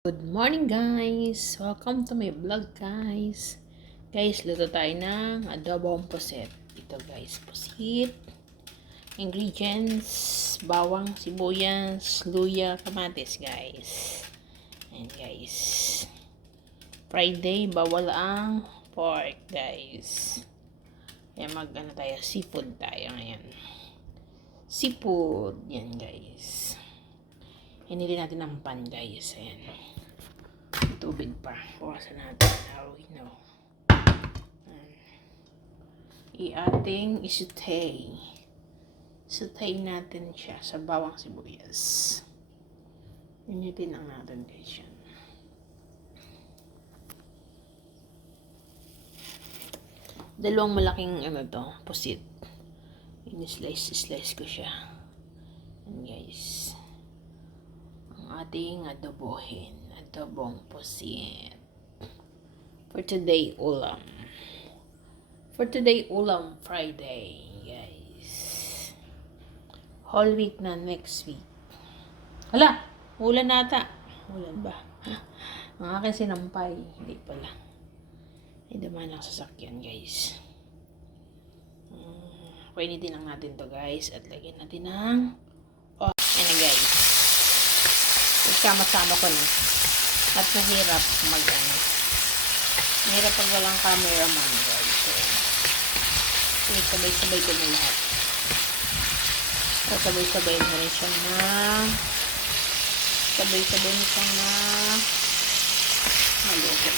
Good morning guys! Welcome to my vlog guys. Guys, luto tayo ng adobong pusit. Ito guys, pusit. Ingredients, bawang, sibuyas, luya, kamatis guys. And guys, Friday, bawal ang pork guys. Kaya tayo, seafood tayo ngayon. Seafood, yan guys. Hinili natin ang pan guys, ayan. Tubig pa. Bukasan natin. Now we know. I-ating isutay. Sutay natin siya sa bawang sibuyas. Initin lang natin guys yan. Dalawang malaking pusit. Slice ko siya. And guys, ang ating adobohin. Adobong pusit. For today, ulam. Friday, guys. Whole week na next week. Hala! Ulan nata. Ulan ba? Ang aking sinampay. Hindi pala. Ay, daman ang sasakyan, guys. Painitin lang natin to guys. At lagyan natin ng ayan na, guys. Sama-sama ko na. At mahirap mahirap pag walang cameraman guys. So, sabay-sabay ko na lahat. Sabay-sabay na rin siya na maluto.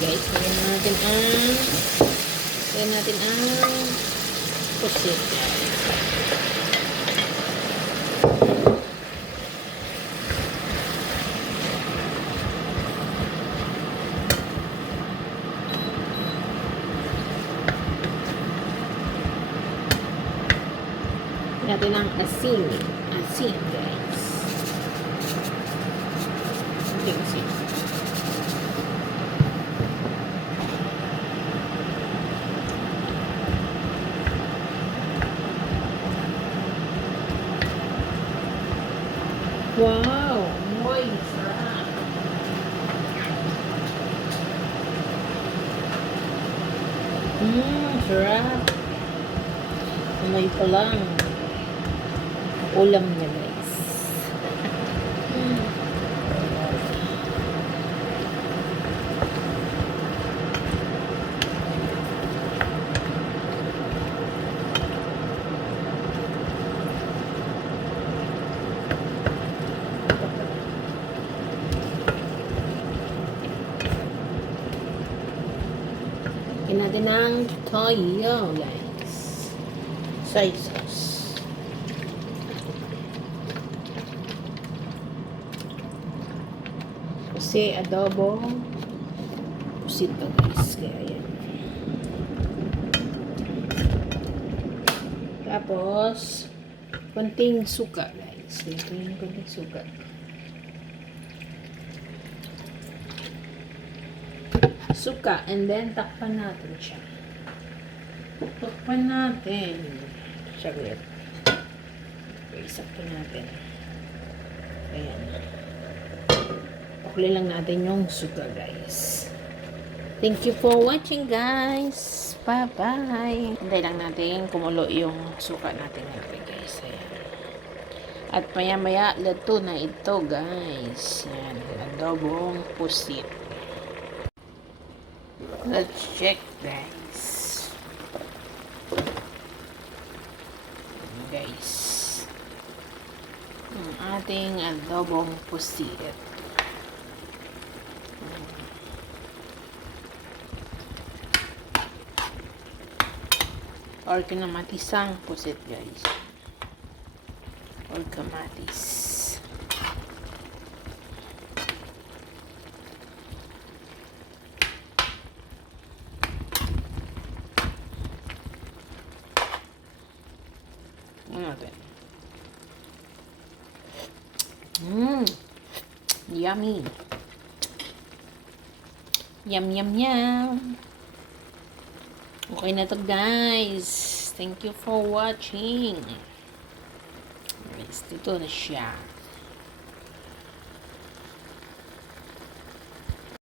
Guys, lagyan natin ang pusit. Lagyan natin ang asin guys. Hindi asin. Wow! Moy! Sarap! Sarap! Umay pa lang. Ulam niya guys. Lagyan natin ng toyo, guys. Soy sauce. Kasi adobo pusit to guys. Kaya yan. Tapos, konting suka, guys. Konting suka. Suka, and then takpan natin siya. Takpan natin. Saglit. Okay, sakpan natin. Ayan. Pakuli lang natin yung suka guys. Thank you for watching, guys. Bye-bye. Hintay lang natin kumulo yung suka natin ngayon, guys. Ayan. At maya-maya, luto na ito, guys. Yan, adobong pusit. Let's check, guys. Guys, ang ating adobong pusit. Or kinamatisang pusit, guys. Or kamatis. Ano natin? Yummy. Yum, yum, yum. Okay na to, guys. Thank you for watching. Guys, dito na siya.